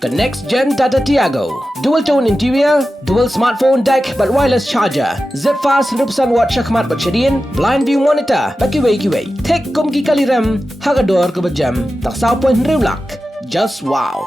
The next gen Tata Tiago. Dual tone interior, dual smartphone deck but wireless charger. Zip fast 100% watt syakmat bercedian, blind view monitor, bagi way. Tek kum ki kali rem, hagador ke berjam, tak saupan rewlak. Just wow.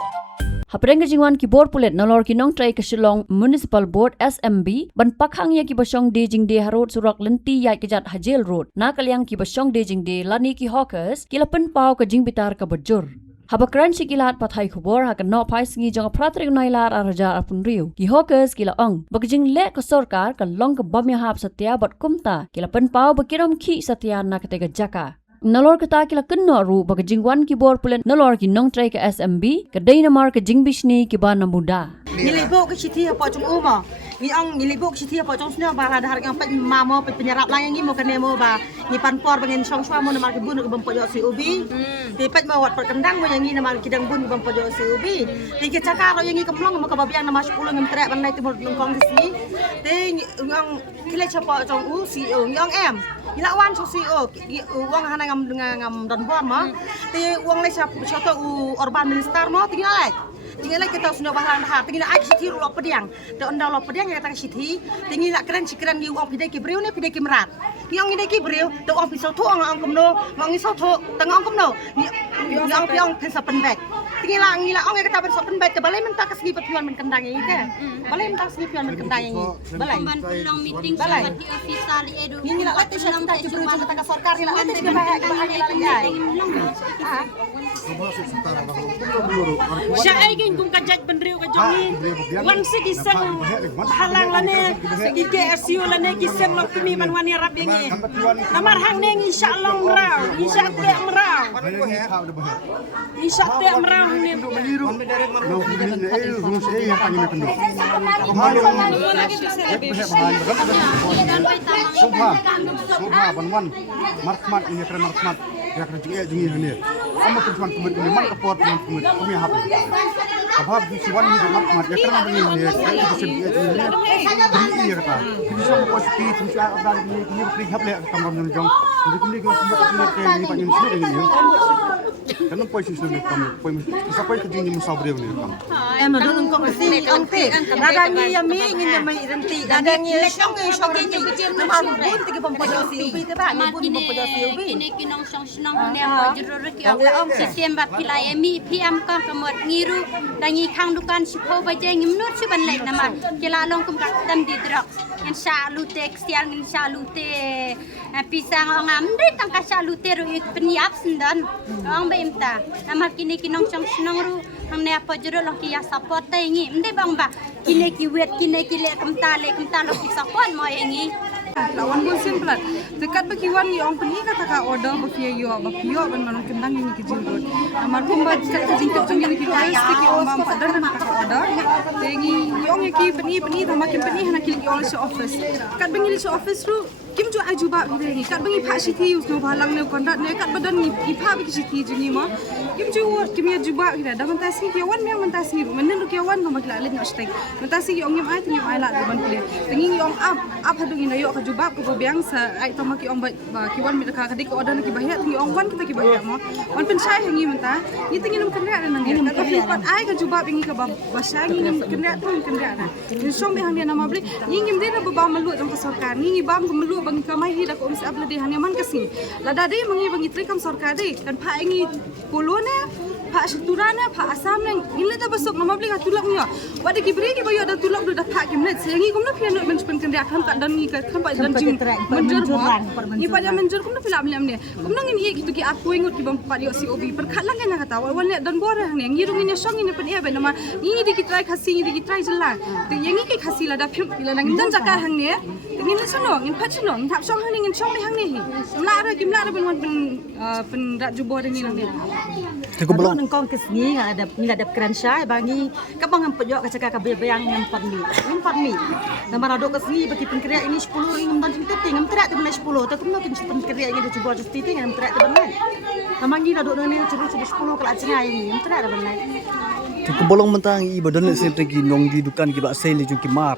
Hapreng kejingwan ki board pulet nalor ki nong trai ke Shillong Municipal Board SMB ban pakhang ya ki basong de jing de harod surak lenti ya ki jat Hajel Road na kalyang ki basong de jing de lani ki hawkers ki lapen pau ke jing bitar ke berjur. Habakran si kilat pathai khubor hakan no phai singi jong pratrik nailar araja apun riu ki hawkers ki la ong bakjing le ke sorkar ka long ke bamya hap satya bat kumta ki lapen pau bakiram ki satya na ketega jaka. Nalor kata kila kenno ru bagi jingwan ki bor pulen nalor ki nong trai ke SMB ke Dynamar ke jingbishni ki ban muda. Nilibo ke siti apa cung uma. Ni ang nilibo ke siti apa cung sna ba ada harga pe mamo pe penyerap lang ngi mo kene mo ba ni panpor bengen song swa mo na mar ke bun ke bampo yo si ubi. Ti pet mo wat perkendang mo yang ngi na mar ki dang bun ke bampo yo si ubi. Ti ke cakar yang ngi kemlong mo ke babian na mas 10 ngem trek ban nai ti mo nongkong sini. Ti ang kile chapa cung u si yang em. Ila wan so si wang hana ngam don bor mo. Ti wang le chap choto u urban minister mo ti ngai. Tinggal lagi kita sudah baharan dah. Tinggal lagi siti lo pediang. Dah anda lo pediang yang kata siti. Tinggal lagi keren sikren di uang pidai kibriu ni pidai kimrat. Yang ini kibriu, dah uang pisau tu orang kumno, orang isau tu tengah orang kumno. Yang piang pensap penbek. Tinggal lagi orang yang kata pensap penbek. Balai minta kesegi perpiuan menkendang ini ke? Balai minta kesegi perpiuan menkendang ini. Balai. Long meeting Balai. seperti official edu. Ini lagi saya minta kibriu jangan kata sorkar. Ini lagi juga banyak lagi. Siya ay kung kajat bandriw ka jongi. Wan sige sang halang lane sige KSU lane kisang lo kumi man wani rap yengi. Namar hang neng insyaallah meraw. Insyaallah meraw. Insyaallah meraw ni. Subha banwan markmat ini keren markmat ya keren juga jungi hani amma tuan kumit ini man kapot man kumit kami hab kabab si wan ni markmat ya keren ini ya saya itu sebi ini ya kata kita semua positif kita akan ini free hab le kamar jong ini ko kumit ke ni panjang sudah ini karena posisi ni kamu sampai ke jingi musabrih ni kamu Em ada nongkong sini angte. Dadangi yami ingin mai renti. Dadangi song renti. Nama bun tiga pempojo si ubi tu ba? Ni bun pempojo si ubi. Kini kinong song senang ni apa jurur ki ang sistem bat kilai mi PM ka kemot ngiru dangi khang dukan sipo baje ngimnut si ban lek nama kila long kum kaktam di drok. Insya lute ksial insya lute pisang ngam dei tang kasya lute ru peniap sendan. Ang ba imta. Nama kini kinong song senang ru ang ne apa jurur long ki ya support ta ingi. Mde bang ba kini ki wet kini ki le kemta lo ki support mo ingi. Lawan pun simple. Dekat bagiwan yang peni kata ka order bagi yo ban man kendang ini kecil rot. Amar kumbat kat kecil kecil ini kita stiki omam padar dan kata order. Tengi yong ki peni sama kim peni hana kili yong se office. Kat bengi se office ru kim jo aju ba ni kat bengi pak siti us no balang ne kondat ne kat badan ni ipa bi siti jini ma. Kim jo kim ya juba kita dah mentasi ki wan memang mentasi menen lu ki wan no makla len hashtag. Mentasi yong ngim ai la ban kle. Tengi yong up hadu ni yo jubab ko biang sa ai to maki ong ba kiwan mi ka kadik order ki bahya tingi ong wan kita ki bahya mo wan pen sai hangi menta ni tingi num kena na ngi ka fi pat ai ka jubab ingi ka ba basa ngi num kena na ni song be hangi na mabli ni ngi mde na ba malu jong ka sarkar ni bam ko malu bang ka mai hida ko umsa abla de hangi man kasi lada de mangi bangi tri kam sarkar de kan pha ingi polona Pak Turana, Pak Asam neng, ini dah besok nama beli kat tulak ni. Wadi kibri kibayu ada tulak dah Pak Kimnet. Seyangi kumna piano mencuban kendak kan tak dan ni kan Pak dan jing menjur mo. Ni pada menjur kumna film ni. Kumna ngini gitu ki aku ingut ki bang Pak yo si obi. Perkhalang kan kata wan dan borah ni. Ngirung ini song ini pen ebe nama. Ini dikit try khasi ini dikit try jelah. Tu yang ini khasi lah dah film bila nang dan jakar hang ni. Ngin senong, ngin pat senong, ngin tap song hang ni ngin song ni hang ni. Mla ra ben wan pen rak jubor ni nang ni. Cukup belum Nongkong kesini ada keren syai bagi kabang ngam pejok kacaka kabayang ngam mi. Nama rado kesini bagi pengkeriak ini 10 ngam dan cinta ngam terak tu 10 tapi mungkin pengkeriak ini cuba justi ngam terak tu benar. Nama ngi rado ni curu 10 kalau cengai ini ngam terak tu benar. Cukup bolong mentang i badan le sempre ki nong di dukan ki ba sale jung ki mar.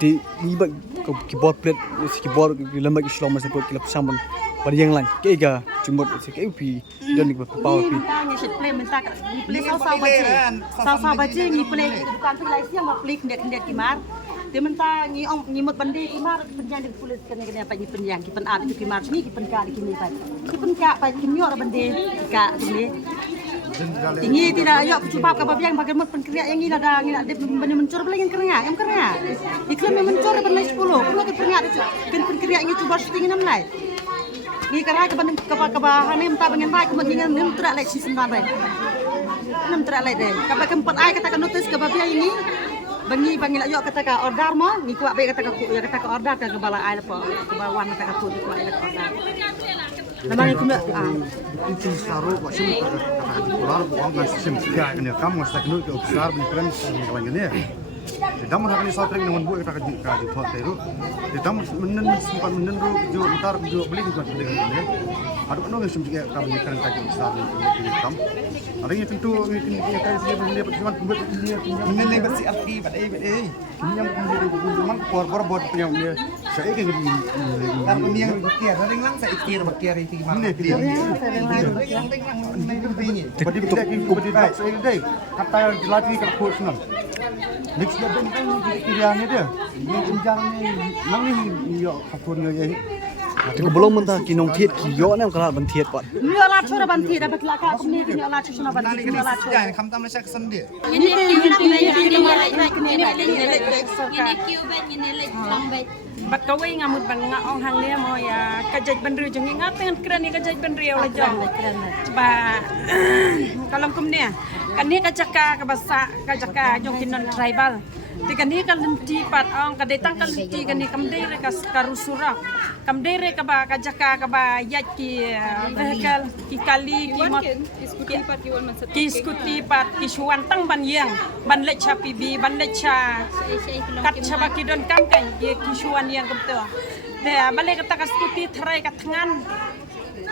Di ni ba ki board plate ki board ki lembak ki shlom se ki la samban pada yang lain ke ga cumot se ke pi dan ni pau pi Tanya sit play minta ni play sao baca ni play dukan tu lai siang ma play kendet kimar. Dia minta ni ong ni mot bande kimar penjang di polis kena apa ni penjang ki pen itu kimar ni ki pen ka di kini pai. Ki pen ka pai ki miok bande ka sini. Ini tidak ayok cuba ka babiang bagai mot pen kriak yang ini ada benda mencur beli yang keringat yang keringat. Iklan yang mencur pen 10. Kalau ki keringat kan pen kriak ini cuba syuting 6 lai. Ni karai ke bandung ke bahan ni minta bangen baik kemudian dengan nem terak lek season barai. Nem terak lek deh. Kapai keempat ai kata ka notice ke babiang ini. Bangi lak yo kata ka order mo, ni kuat baik kata ka ku ya kata ka order ke bala ai apa. Ke bawan kata ka ku kuat ya order. Namanya kumla Itu saru kok sih keluar buang ngas sim ya ini kamu ngas teknik ke besar beneran kalau ini. Tidak mau hakni sautring dengan buat kita kaji thot itu. Tidak menen simpan menen ru jo entar jo beli juga dengan ini. Ada kan orang sumber kamu beneran kaji besar ini kam. Ada yang tentu ini kaji dia beli percuma buat dia menen yang bersih api pada ini yang memang buat punya dia. Saya ke ini. Tapi yang berkir, ring lang sa ikir berkir itu gimana? Jadi kita kita saya deh kata lagi ke coach nang. Next dia kan pilihannya dia. Ini jenjang ni nang ni yo kapur yo ye. Tengok belum mentah kinong thiet ki yo nam kalat ban thiet pat. Ni ala chura ban thi dapat laka sini ni ala chura ban thi ni ala chura. Jangan kamu tambah saya kesan dia. Ini kiu ben ini lek lambai. Bat kawai ngamut ban nga ong hang dia mo ya kajaj bandri jong ingat dengan keren ni kajaj bandri ola jong. Ba kalam kum ni kan ni kajaka kabasa kajaka jong kinon tribal. Tikan ni kan lenti pat ong kadetang kan lenti kan ni kamdere kas karusura. Kamdere ka ba kajaka ka ba yat ki vehicle ki kali ki mot ki skuti pat ki suwantang ban yang ban lek cha pibi ban lek cha kat cha ba ki don kam kan ki suwan yang kamto. De bale kata ka skuti thrai ka thangan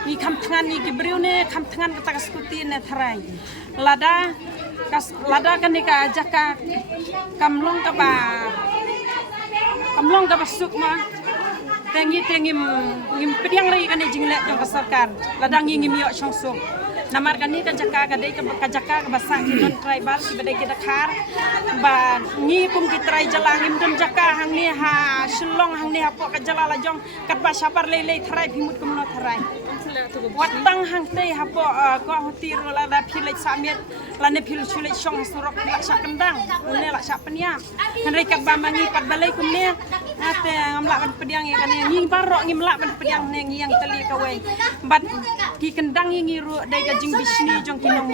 ni kam thangan ni ki briu ne kam thangan kata ka skuti ne thrai. Lada kan ni ka jaka kamlong ka ba sukma tengi ngim pediang rai kan jing lek jong sarkar lada ngim yo chongsung namar kan ni ka jaka ka dei ka jaka ka basang non tribal ki bedai ki dakar ba ngi kum ki trai jalang ngim don jaka hang ni ha shulong hang ni ha po ka jalala jong kat ba sapar lei trai bimut kum no trai watang hang tei ha po ko hotir la da philek samit la ne phil chulek chong surok la sak kendang ne la sak peniam kan rei kat ba mangi pat balai kum ne ate ngamlak ban pediang ya kan ngi barok ngi melak ban pediang ne ngi yang teli ka wei bat ki kendang ngi ru dai ka jing bisni jong kinong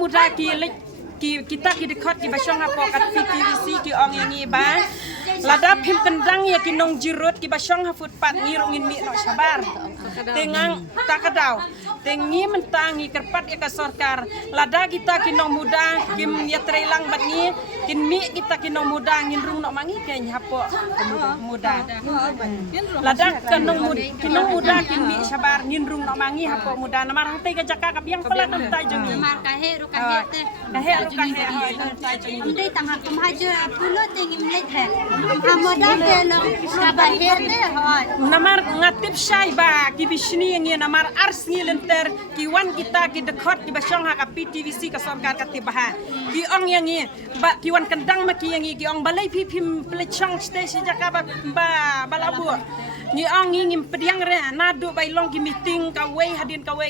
muda ki lek kita ki dekat ki basong apa kat PTVC ki ong yang ngi ba lada phim kendang ya kinong jirut ki basong ha footpath ngi rungin mi no sabar tengang takadau tengi mentangi kerpat ya ka sorkar lada kita kinong muda kim ya trelang bat ni kin mi kita kinong muda ngin rung no mangi ken hapo muda lada kinong muda kin mi sabar ngin rung no mangi hapo muda namar hate ka jaka ka biang pala nam tai jongi Mar kahe ru kahe te Hindi tangha kumaja pulo tingim lek he. Amoda ke lo sabaher te hoy. Namar ngatip syai ba ki bisni ngi namar ars ngi lenter ki wan kita ki dekat ki basong ha ka PTVC ka sorkar ka tibaha. Ki ong yang ngi ba ki wan kendang ma ki yang ngi ki ong balai phim plechong station jaka ba balabu. Ni ong ngi pediang re nadu bai long ki meeting ka wei hadin ka wei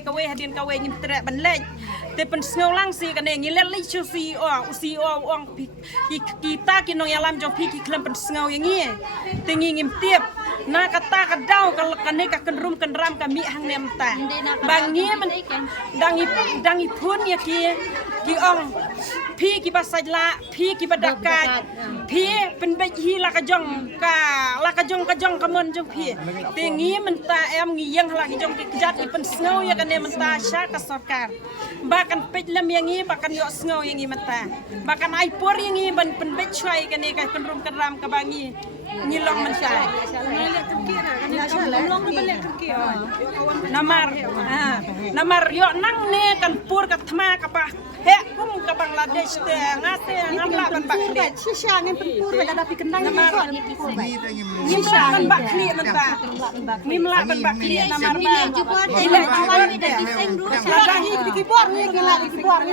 ngi tre ban lek. Te pen sngolang si kan ngi le li chu si ong kita ki nong yalam jong pi ki klem pen sngo yang ngi te ngi ngim tiep na kata ka dau ka ne ka kenrum kenram ka mi hang nem ta bang ngi man dangi pun ya ki ong pi ki basajla pi ki badaka pi pen be hi la ka jong ka mon jong pi te ngi man ta em ngi yang la ki jong ki jat ki pen sngo ya kan ne man ta sha ka sorkar bahkan pejlam yang ini bahkan yo sngow yang ini mata bahkan aipor yang ini ban penbet chwai kan ni kan rum kan ram ka bangi ngilong man sha long balik ke namar yo nang ne kan pur ka thma ka pa he kum ka Bangladesh te ngate ngamla kan bak de shisha ngin pur pada dapi kendang namar nimla kan bak kli nan ba nimla kan bak kli namar ba ile jual de diseng du lada hi ki bor ni ngila ki bor ni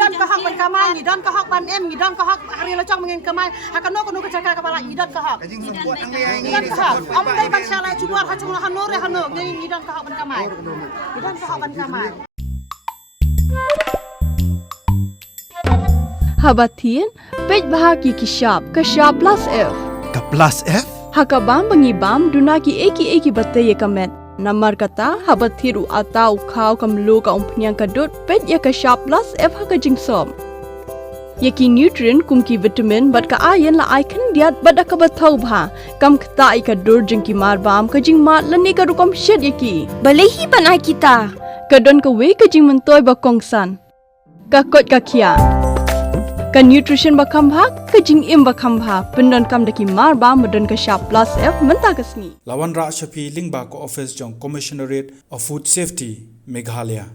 dan ka hak ban kamai ni dan ka hak ban em ni dan ka hak hari la chong mengin kamai hakano kono ka cakap kepala ni dan ka hak dan ka hak am dai ban shala jual ha chung la hanore hano ni dan ka hak ban kamai ni dan ka hak ban kamai Habatin, pej bahagi kishap, kashap plus F. Ka plus F? Hakabam bangibam dunaki eki bataya kamet. Namar kata habathiru atau kau kamlu ka umpnyang kadut pej ya kashap plus F haka jingsom. Yaki nutrient kumki vitamin bat ka ayan la ai kan diat bat ka bathau bha kam kata ika dur jingki marbam ka jing mat lani ka rukom shed yaki. Balehi banai kita. Kadon ka we ka jing mentoy ba kongsan. Ka kot ka kia. Ka nutrition ba khambha ka jing im ba khambha pendon kam daki marba medon ka sharp plus F menta kasni. Lawan Ra Shafi Lingba ko office jong Commissionerate of Food Safety Meghalaya.